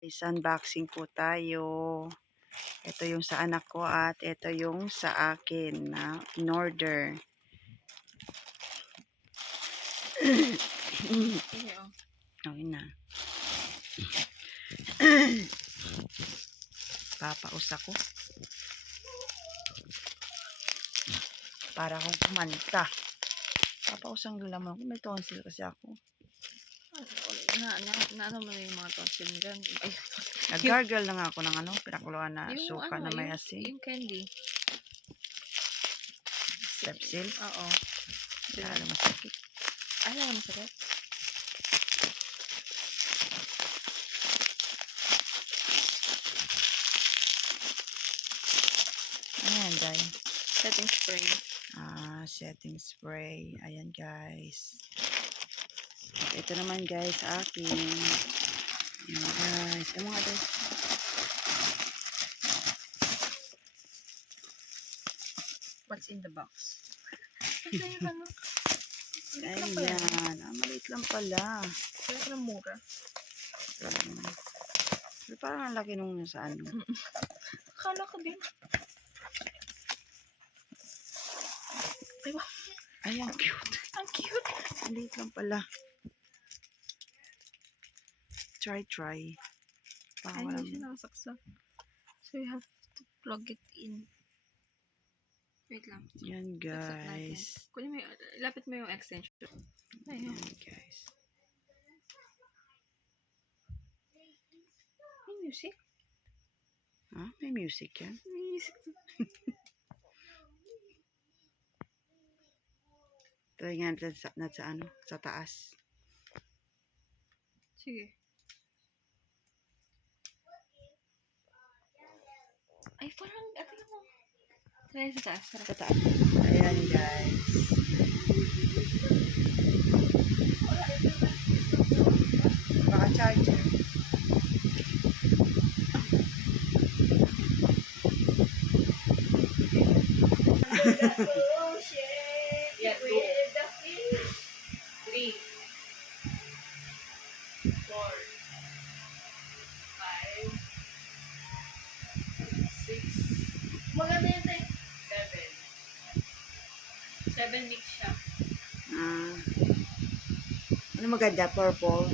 Is unboxing po tayo. Ito yung sa anak ko at ito yung sa akin na in-order. Okay na. Papaus ako. Para akong kumanta. Papaus ang laman ko. May tonsil kasi ako. Ano mo na yung mga tonsil dyan? Nag-gargle na nga ako ng pinakuluan na Yung suka na may asin. Yung candy. Strepsil. Oo. Lalo masakit. Lalo masakit? Ayan, guys. Setting spray. Setting spray. Ayan, guys. Ito naman, guys, akin. Ayan, guys. Yung mga guys. What's in the box? Ayan. Maliit lang pala. Kaya ka ng mura. Parang ang laki nung sa ano. Akala ko din. Diba? Ay, ang cute. Ang cute. Maliit lang pala. Try. Ay, hindi siya nakasaksak. So, you have to plug it in. Wait lang. Yan, guys. Kunin mo lapit mo yung extension. Ayun. Yan, guys. May music? May music yan. May music. Try nga natin sa taas. Sige. Ay, parang, mo. Try sa taas. Sa taas. Ayan, guys. Baka charger. Maganda yun tayo. 7 mix siya. Ano maganda? Purple.